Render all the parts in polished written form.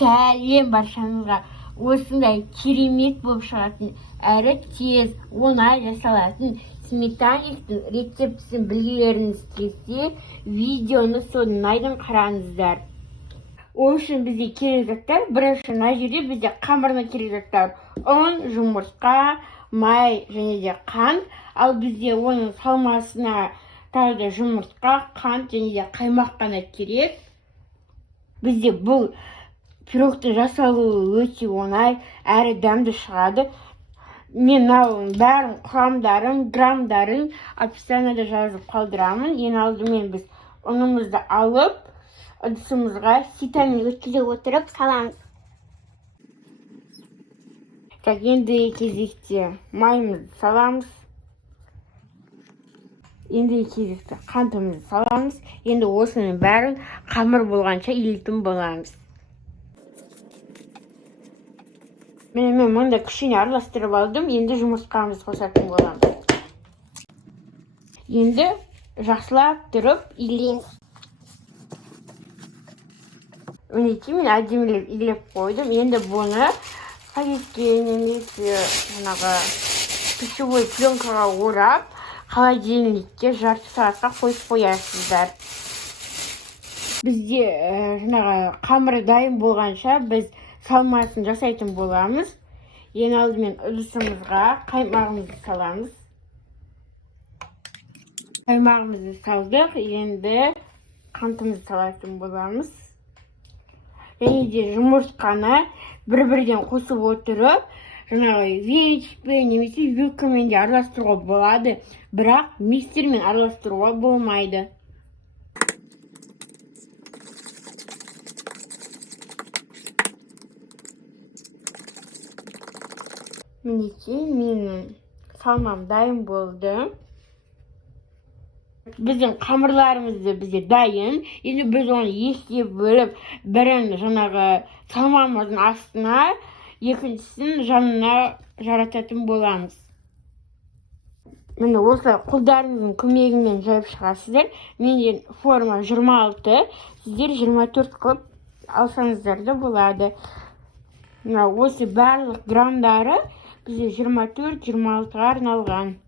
Сәлем баршаңызға. Осындай керемет болып шығатын, әрі тез, оңай жасалатын сметаниктің рецептісін білгілеріңіз келсе, видеоны соңына дейін қараңыздар. Ол үшін бізде керек заттар, бірінші мына жерде бізде қамырына керек заттар: ұн, жұмыртқа, май және де қант. Ал бізде оның салмасына тағы да жұмыртқа, қант және де қаймақ қана керек. Бізде бұл пирогтың жасалуы өте оңай, әрі дәмді шығады. Мен бәрін құрамдарын, граммдарын описаниеда жазып қалдырамын. Ең алдымен біз ұнымызды алып, ыдысымызға ситамен өткізе отырып саламыз. Енді кезекте майымызды саламыз. Енді кезекте қантымызды саламыз. Енді осының бәрін қамыр болғанша елтін боламыз. Мен мұнда кішкене араластырып алдым. Енді жұмыртқамызды қосатын боламыз. Енді жақсылап тұрып илейміз. Мінекей мен әдемілеп илеп қойдым. Енді бұны пакетке немесе пищевой пленкаға орап, холодильникке жарты сағатқа қойып қоясыздар. Бізде қамыры дайын болғанша біз салмасын жасайтын боламыз. Ең алдымен ыдысымызға қаймағымызды саламыз. Қаймағымызды салдық, енді қантымызды салатын боламыз. Және де жұмыртқаны бір-бірден қосып отырып, венчикпен немесе вилкамен де араластыруға болады, бірақ миксермен араластыруға болмайды. Мінекей, менің салмам дайын болды. Біздің қамырларымызды бізде дайын. Енді біз оны екіге бөліп, бірін салмамыздың астына, екіншісін жанына жарататын боламыз. Міне осы қолдарыңыздың көмегімен жайып шығасыздар. Менде форма 26, сіздер 24 қылып алсаңыздар да болады. Осы барлық граммдары бізде 24-26-ға арналған.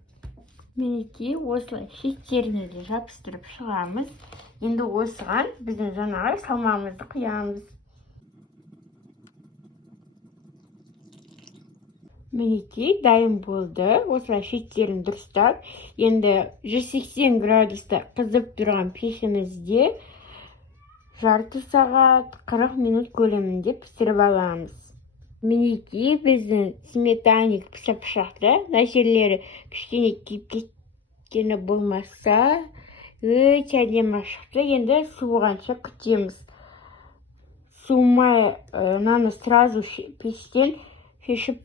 Мінекей осылай шеттеріне де жабыстырып шығамыз. Енді осыған біздің салмамызды құямыз. Мінекей дайын болды. Осылай шеттерін дұрыстап, енді 180 градуста қызып тұрған пешімізде жарты сағат 40 минут көлемінде пісіріп аламыз. Мінекей біздің сметаник пісіп шықты. Жерлері кішкене күйіп кеткені болмаса, өте әдемі шықты. Енді суығанша күтеміз. Суымай наны сразу пештен шешіп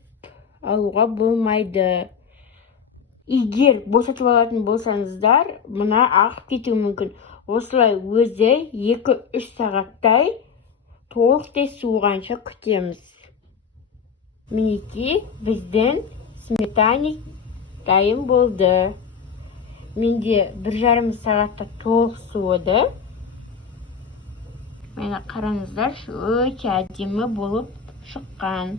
алуға болмайды. Егер босатып алатын болсаңыздар, мұна ағып кетуі мүмкін. Осылай өзі 2-3 сағаттай толықтай суығанша күтеміз. Мінекей біздің сметаник дайын болды. Менде 1,5 сағатта толық суыды. Мені қараңыздар, өте әдемі болып шыққан.